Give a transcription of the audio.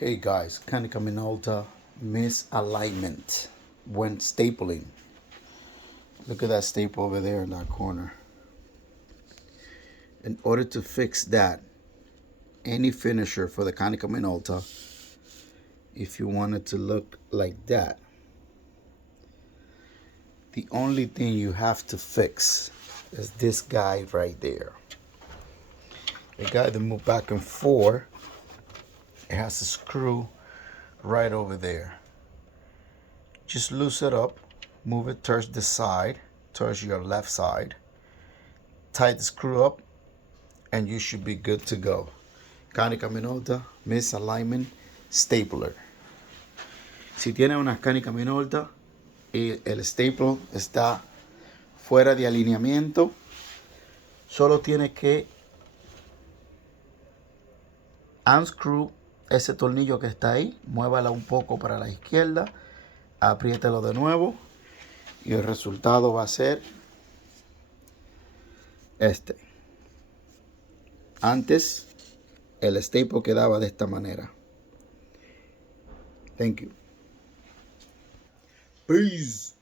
Hey guys, konica minolta misalignment when stapling. Look at that staple over there in that corner. In order to fix that, any finisher for the konica minolta, if you want it to look like that, the only thing you have to fix is this guy right there. The guy that moves back and forth, it has a screw right over there. Just loose it up, move it towards the side, towards your left side, tight the screw up, and you should be good to go. Konica minolta misalignment stapler. Si tiene una konica minolta y el staple está fuera de alineamiento, solo tiene que unscrew ese tornillo que está ahí, muévala un poco para la izquierda, apriételo de nuevo y el resultado va a ser este. Antes el staple quedaba de esta manera. Thank you. Peace.